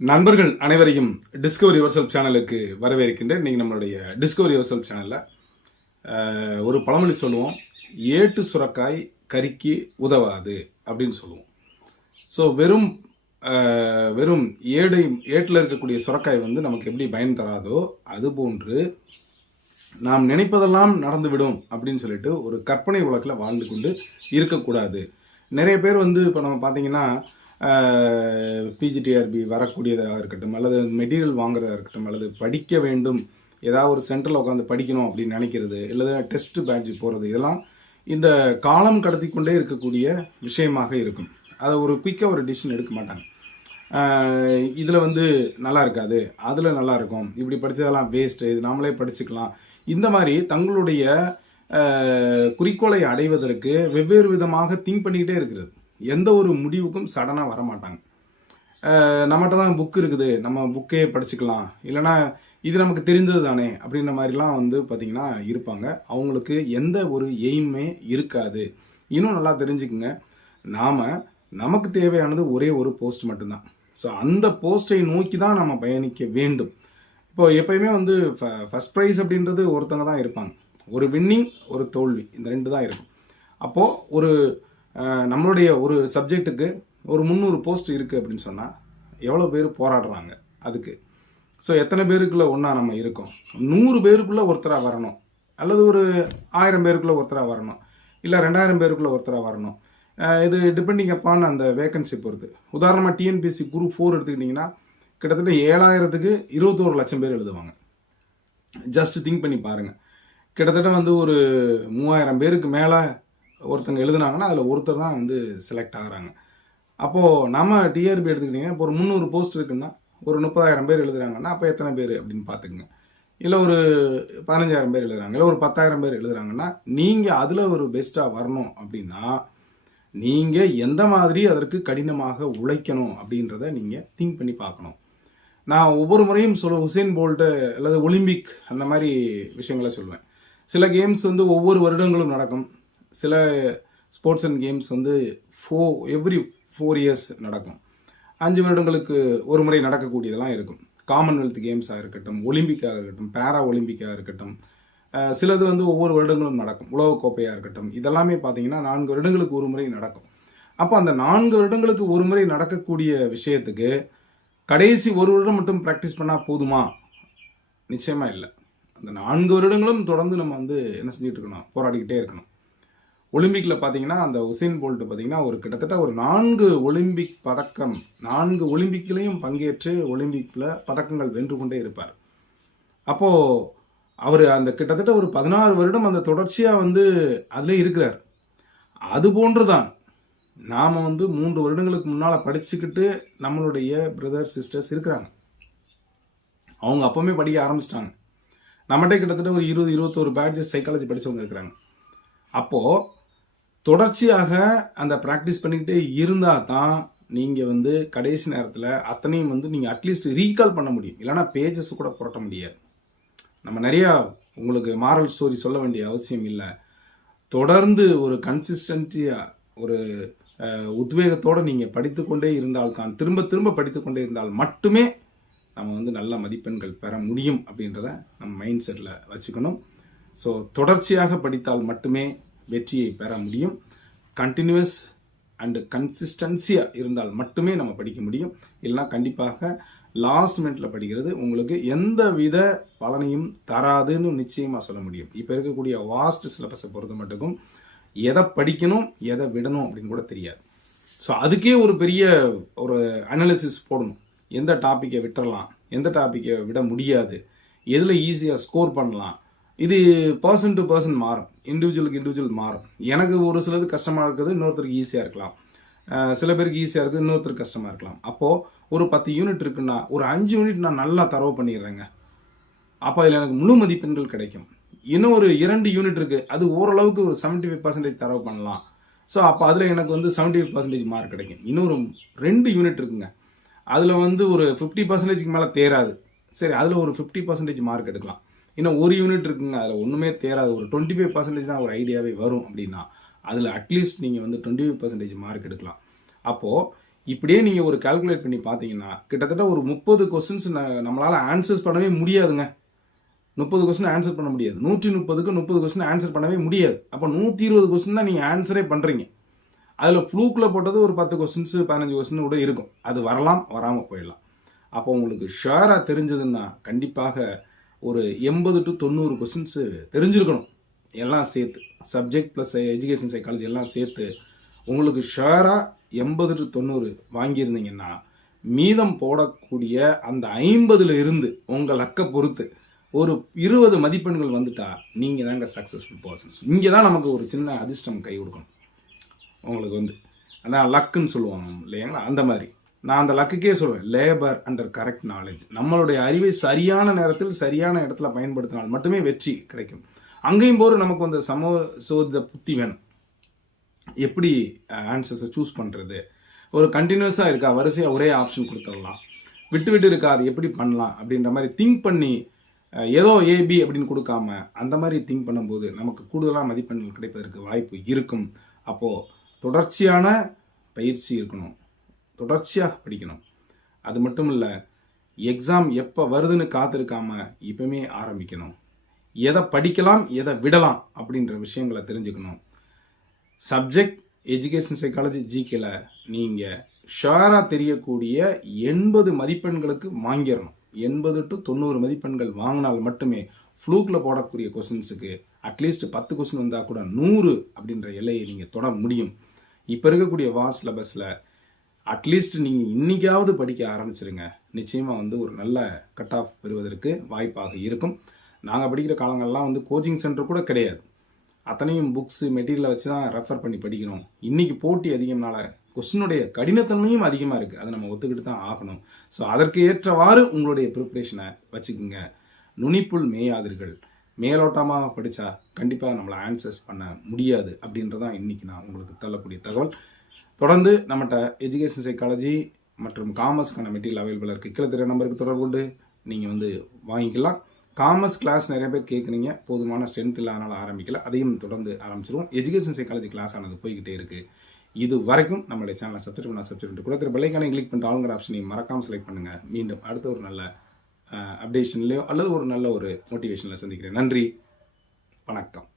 நண்பர்கள் அனைவரையும் Discovery your self சேனலுக்கு வரவேற்கின்றேன். இன்னைக்கு நம்மளுடைய டிஸ்கவரி யுவர் செல்ஃப் சேனலில் ஒரு பழமொழி சொல்லுவோம், ஏட்டு சுரக்காய் கறிக்கு உதவாது அப்படின்னு சொல்லுவோம். ஸோ வெறும் ஏட்டில் இருக்கக்கூடிய சுரக்காய் வந்து நமக்கு எப்படி பயன் தராதோ அதுபோன்று நாம் நினைப்பதெல்லாம் நடந்துவிடும் அப்படின்னு சொல்லிட்டு ஒரு கற்பனை உலகில் வாழ்ந்து கொண்டு இருக்கக்கூடாது. நிறைய பேர் வந்து இப்போ நம்ம பார்த்தீங்கன்னா பிஜிடிஆர்பி வரக்கூடியதாக இருக்கட்டும், அல்லது மெட்டீரியல் வாங்குறதா இருக்கட்டும், அல்லது படிக்க வேண்டும், ஏதாவது ஒரு சென்டரில் உட்காந்து படிக்கணும் அப்படின்னு நினைக்கிறது, இல்லை டெஸ்ட் பேட்ச் போகிறது, இதெல்லாம் இந்த காலம் கடத்தி கொண்டே இருக்கக்கூடிய விஷயமாக இருக்கும். அதை ஒரு குயிக்காக ஒரு டிசிஷன் எடுக்க மாட்டாங்க. இதில் வந்து நல்லா இருக்காது, அதில் நல்லா இருக்கும், இப்படி படித்ததெல்லாம் வேஸ்ட்டு, இது நாமளே படிச்சுக்கலாம், இந்த மாதிரி தங்களுடைய குறிக்கோளை அடைவதற்கு வெவ்வேறு விதமாக திங்க் பண்ணிக்கிட்டே இருக்கிறது. எந்த ஒரு முடிவுக்கும் சடனாக வரமாட்டாங்க. நம்மகிட்ட தான் புக் இருக்குது, நம்ம புக்கே படிச்சுக்கலாம், இல்லைனா இது நமக்கு தெரிந்தது தானே அப்படின்ற மாதிரிலாம் வந்து பார்த்திங்கன்னா இருப்பாங்க. அவங்களுக்கு எந்த ஒரு எய்மே இருக்காது. இன்னும் நல்லா தெரிஞ்சுக்குங்க, நமக்கு தேவையானது ஒரே ஒரு போஸ்ட் மட்டும்தான். ஸோ அந்த போஸ்ட்டை நோக்கி தான் நம்ம பயணிக்க வேண்டும். இப்போ எப்பயுமே வந்து ஃபர்ஸ்ட் ப்ரைஸ் அப்படின்றது ஒருத்தவங்க தான் இருப்பாங்க. ஒரு வின்னிங், ஒரு தோல்வி, இந்த ரெண்டு தான் இருக்கும். அப்போது ஒரு நம்மளுடைய ஒரு சப்ஜெக்ட்டுக்கு ஒரு 300 போஸ்ட் இருக்குது அப்படின்னு சொன்னால் எவ்வளோ பேர் போராடுறாங்க அதுக்கு. ஸோ எத்தனை பேருக்குள்ளே ஒன்றா நம்ம இருக்கோம்? 100 பேருக்குள்ளே ஒருத்தராக வரணும், அல்லது ஒரு 1000 பேருக்குள்ளே ஒருத்தராக வரணும், இல்லை 2000 பேருக்குள்ளே ஒருத்தராக வரணும். இது டிபெண்டிங் அப்பான் அந்த வேகன்சி பொறுத்து. உதாரணமாக டிஎன்பிஎஸ்சி குரூப் 4 எடுத்துக்கிட்டிங்கன்னா கிட்டத்தட்ட 7000க்கு 21 லட்சம் பேர் எழுதுவாங்க. ஜஸ்ட் திங்க் பண்ணி பாருங்கள். கிட்டத்தட்ட வந்து ஒரு 3000 பேருக்கு மேலே ஒருத்தங்க எழுதுனாங்கன்னா அதில் ஒருத்தர் தான் வந்து செலக்ட் ஆகுறாங்க. அப்போது நம்ம டிஆர்பி எடுத்துக்கிட்டிங்கன்னா இப்போ ஒரு 300 போஸ்ட் இருக்குன்னா ஒரு 30,000 பேர் எழுதுறாங்கன்னா அப்போ எத்தனை பேர் அப்படின்னு பார்த்துக்குங்க. இல்லை ஒரு 15,000 பேர் எழுதுறாங்க, இல்லை ஒரு 10,000 பேர் எழுதுறாங்கன்னா நீங்கள் அதில் ஒரு பெஸ்ட்டாக வரணும் அப்படின்னா நீங்கள் எந்த மாதிரி அதற்கு கடினமாக உழைக்கணும் அப்படின்றத நீங்கள் திங்க் பண்ணி பார்க்கணும். நான் ஒவ்வொரு முறையும் உசேன் போல்ட்டு அல்லது ஒலிம்பிக் அந்த மாதிரி விஷயங்களை சொல்லுவேன். சில கேம்ஸ் வந்து ஒவ்வொரு வருடங்களும் நடக்கும். சில ஸ்போர்ட்ஸ் அண்ட் கேம்ஸ் வந்து எவ்ரி 4 இயர்ஸ் நடக்கும். 5 வருடங்களுக்கு ஒரு முறை நடக்கக்கூடியதெல்லாம் இருக்கும். காமன்வெல்த் கேம்ஸாக இருக்கட்டும், ஒலிம்பிக்காக இருக்கட்டும், பேரா ஒலிம்பிக்காக இருக்கட்டும், சிலது வந்து ஒவ்வொரு வருடங்களும் நடக்கும். உலகக்கோப்பையாக இருக்கட்டும், இதெல்லாமே பார்த்தீங்கன்னா 4 வருடங்களுக்கு ஒரு முறை நடக்கும். அப்போ அந்த 4 வருடங்களுக்கு ஒரு முறை நடக்கக்கூடிய விஷயத்துக்கு கடைசி ஒரு வருடம் மட்டும் ப்ராக்டிஸ் பண்ணால் போதுமா? நிச்சயமாக இல்லை. அந்த 4 வருடங்களும் தொடர்ந்து நம்ம வந்து என்ன செஞ்சுட்டு இருக்கணும்? போராடிக்கிட்டே இருக்கணும். ஒலிம்பிக்கில் பார்த்தீங்கன்னா அந்த உசேன் போல்ட் பார்த்தீங்கன்னா ஒரு கிட்டத்தட்ட ஒரு 4 ஒலிம்பிக் பதக்கம், 4 ஒலிம்பிக்லையும் பங்கேற்று ஒலிம்பிக்கில் பதக்கங்கள் வென்று கொண்டே இருப்பார். அப்போது அவர் அந்த கிட்டத்தட்ட ஒரு 16 வருடம் அந்த தொடர்ச்சியாக வந்து அதில் இருக்கிறார். அது போன்று தான் நாம் வந்து 3 வருடங்களுக்கு முன்னால் படிச்சுக்கிட்டு நம்மளுடைய பிரதர்ஸ் சிஸ்டர்ஸ் இருக்கிறாங்க. அவங்க அப்போவுமே படிக்க ஆரம்பிச்சிட்டாங்க. நம்மகிட்ட கிட்டத்தட்ட ஒரு 20-21 பேட்சஸ் சைக்காலஜி படித்தவங்க இருக்கிறாங்க. அப்போது தொடர்ச்சியாக அந்த ப்ராக்டிஸ் பண்ணிக்கிட்டே இருந்தால் தான் நீங்கள் வந்து கடைசி நேரத்தில் அத்தனையும் வந்து நீங்கள் அட்லீஸ்ட் ரீகால் பண்ண முடியும். இல்லைனா பேஜஸ் கூட புரட்ட முடியாது. நம்ம நிறையா உங்களுக்கு மாரல் ஸ்டோரி சொல்ல வேண்டிய அவசியம் இல்லை. தொடர்ந்து ஒரு கன்சிஸ்டன்சியாக ஒரு உத்வேகத்தோடு நீங்கள் படித்து கொண்டே இருந்தால் தான், திரும்ப திரும்ப படித்து கொண்டே இருந்தால் மட்டுமே நம்ம வந்து நல்ல மதிப்பெண்கள் பெற முடியும் அப்படின்றத நம்ம மைண்ட் செட்டில் வச்சுக்கணும். ஸோ தொடர்ச்சியாக படித்தால் மட்டுமே வெற்றியை பெற முடியும். கண்டினியூஸ் அண்டு கன்சிஸ்டன்சியாக இருந்தால் மட்டுமே நம்ம படிக்க முடியும். இல்லைனா கண்டிப்பாக லாஸ்ட் மினிட்ல படிக்கிறது உங்களுக்கு எந்த வித பலனையும் தராதுன்னு நிச்சயமாக சொல்ல முடியும். இப்போ இருக்கக்கூடிய வாஸ்ட் சிலபஸை பொறுத்த மட்டுக்கும் எதை படிக்கணும் எதை விடணும் அப்படின்னு கூட தெரியாது. ஸோ அதுக்கே ஒரு பெரிய ஒரு அனாலிசிஸ் போடணும். எந்த டாப்பிக்கை விட்டுறலாம், எந்த டாப்பிக்கை விட முடியாது, எதில் ஈஸியாக ஸ்கோர் பண்ணலாம். இது பர்சன் டு பர்சன் மாறும், இண்டிவிஜுவலுக்கு இண்டிவிஜுவல் மாறும். எனக்கு ஒரு சிலது கஷ்டமாக இருக்குது, இன்னொருத்தருக்கு ஈஸியாக இருக்கலாம். சில பேருக்கு ஈஸியாக இருக்குது, இன்னொருத்தருக்கு கஷ்டமாக இருக்கலாம். அப்போது ஒரு 10 யூனிட் இருக்குன்னா ஒரு 5 யூனிட் நான் நல்லா தரவு பண்ணிடுறேங்க. அப்போ அதில் எனக்கு முழு மதிப்பெண்கள் கிடைக்கும். இன்னும் ஒரு 2 யூனிட் இருக்குது, அது ஓரளவுக்கு ஒரு 75% தரவு பண்ணலாம். ஸோ அப்போ அதில் எனக்கு வந்து 75% மார்க் கிடைக்கும். இன்னொரு 2 யூனிட் இருக்குங்க, அதில் வந்து ஒரு 50%க்கு மேலே தேராது. சரி, அதில் ஒரு 50% மார்க் எடுக்கலாம். இன்னும் 1 யூனிட் இருக்குங்க, அதில் ஒன்றுமே தேராது, ஒரு 25% தான் ஒரு ஐடியாவே வரும் அப்படின்னா அதில் அட்லீஸ்ட் நீங்கள் வந்து 25% மார்க் எடுக்கலாம். அப்போது இப்படியே நீங்கள் ஒரு கால்குலேட் பண்ணி பார்த்தீங்கன்னா கிட்டத்தட்ட ஒரு 30 கொஸ்டின்ஸ் நம்மளால் ஆன்சர்ஸ் பண்ணவே முடியாதுங்க. 30 கொஸ்டின் ஆன்சர் பண்ண முடியாது. 130க்கு 30 கொஸ்டின் ஆன்சர் பண்ணவே முடியாது. அப்போ 120 கொஸ்டின் தான் நீங்கள் ஆன்சரே பண்ணுறீங்க. அதில் ஃப்ளூக்கில் போட்டது ஒரு 10 கொஸ்டின்ஸ் 15 கொஸ்டின் கூட இருக்கும். அது வரலாம், வராமல் போயிடலாம். அப்போ உங்களுக்கு ஷுவராக தெரிஞ்சதுன்னா கண்டிப்பாக ஒரு 80 to 90 கொஸ்டின்ஸு தெரிஞ்சிருக்கணும். எல்லாம் சேர்த்து சப்ஜெக்ட் ப்ளஸ் எஜுகேஷன் சைக்காலஜி எல்லாம் சேர்த்து உங்களுக்கு ஷுவராக 80 to 90 வாங்கியிருந்தீங்கன்னா மீதம் போடக்கூடிய அந்த 50ல் இருந்து உங்கள் லக்கை பொறுத்து ஒரு 20 மதிப்பெண்கள் வந்துட்டா நீங்கள் தாங்க சக்ஸஸ்ஃபுல் பர்சன். இங்கே தான் நமக்கு ஒரு சின்ன அதிர்ஷ்டம் கை கொடுக்கணும். உங்களுக்கு அதான் லக்குன்னு சொல்லுவாங்க இல்லைங்களா, அந்த மாதிரி நான் அந்த லக்குக்கே சொல்லுவேன், லேபர் அண்டர் கரெக்ட் நாலேஜ். நம்மளுடைய அறிவை சரியான நேரத்தில் சரியான இடத்துல பயன்படுத்தினால் மட்டுமே வெற்றி கிடைக்கும். அங்கேயும் போது நமக்கு அந்த சமசோத புத்தி வேணும். எப்படி ஆன்சர்ஸை சூஸ் பண்ணுறது, ஒரு கண்டினியூஸாக இருக்கா, வரிசையாக ஒரே ஆப்ஷன் கொடுத்துடலாம், விட்டு விட்டு இருக்கா, அது எப்படி பண்ணலாம் அப்படின்ற மாதிரி திங்க் பண்ணி ஏதோ ஏபி அப்படின்னு கொடுக்காம அந்த மாதிரி திங்க் பண்ணும்போது நமக்கு கூடுதலாக மதிப்பெண்கள் கிடைப்பதற்கு வாய்ப்பு இருக்கும். அப்போது தொடர்ச்சியான பயிற்சி இருக்கணும், தொடர்ச்சியாக படிக்கணும். அது மட்டும் இல்லை, எக்ஸாம் எப்போ வருதுன்னு காத்திருக்காம இப்பவுமே ஆரம்பிக்கணும். எதை படிக்கலாம் எதை விடலாம் அப்படின்ற விஷயங்களை தெரிஞ்சுக்கணும். சப்ஜெக்ட் எஜுகேஷன் சைக்காலஜி ஜிகேல நீங்கள் ஷுவராக தெரியக்கூடிய 80 மதிப்பெண்களுக்கு வாங்கிடணும். 80 to 90 மதிப்பெண்கள் வாங்கினால் மட்டுமே ஃப்ளூக்கில் போடக்கூடிய கொஸ்டின்ஸுக்கு அட்லீஸ்ட் 10 கொஸ்டின் வந்தால் கூட 100 அப்படின்ற எல்லையை நீங்கள் தொட முடியும். இப்போ இருக்கக்கூடிய வாஸ்ட் சிலபஸில் அட்லீஸ்ட் நீங்கள் இன்னைக்காவது படிக்க ஆரம்பிச்சிருங்க. நிச்சயமாக ஒரு நல்ல கட் ஆஃப் பெறுவதற்கு வாய்ப்பாக இருக்கும். நாங்கள் படிக்கிற காலங்கள்லாம் கோச்சிங் சென்டர் கூட கிடையாது. அத்தனையும் புக்ஸு மெட்டீரியலை வச்சு தான் ரெஃபர் பண்ணி படிக்கணும். இன்றைக்கி போட்டி அதிகம்னால கொஸ்டினுடைய கடினத்தன்மையும் அதிகமாக இருக்குது. அதை நம்ம ஒத்துக்கிட்டு தான் ஆகணும். ஸோ அதற்கு ஏற்றவாறு உங்களுடைய ப்ரிப்ரேஷனை வச்சுக்கோங்க. நுனிப்புள் மேயாதீர்கள். மேலோட்டமாக படித்தா கண்டிப்பாக நம்மளை ஆன்சர்ஸ் பண்ண முடியாது அப்படின்றதான் இன்றைக்கி நான் உங்களுக்கு தள்ளக்கூடிய தகவல். தொடர்ந்து நம்மகிட்ட எஜுகேஷன் சைக்காலஜி மற்றும் காமர்ஸ்க்கான மெட்டீரியல் அவைலபிளாக இருக்குது. கீழே தெரிய நம்பருக்கு தொடர்பு கொண்டு நீங்கள் வாங்கிக்கலாம். காமர்ஸ் கிளாஸ் நிறைய பேர் கேட்குறீங்க, போதுமான ஸ்ட்ரென்த் இல்லாதனால ஆரம்பிக்கல, அதையும் தொடர்ந்து ஆரம்பிச்சிருவோம். எஜுகேஷன் சைக்காலஜி கிளாஸ் ஆனது போய்கிட்டே இருக்குது. இது வரைக்கும் நம்மளுடைய சேனலை சப்ஸ்கிரைப் கூட திரு பெல்லைக்கான கிளிக் பண்ணிட்டு ஆளுங்கிற ஆப்ஷனையும் மறக்காமல் செலக்ட் பண்ணுங்கள். மீண்டும் அடுத்த ஒரு நல்ல அப்டேஷன்லையோ அல்லது ஒரு நல்ல ஒரு மோட்டிவேஷனில் சந்திக்கிறேன். நன்றி, வணக்கம்.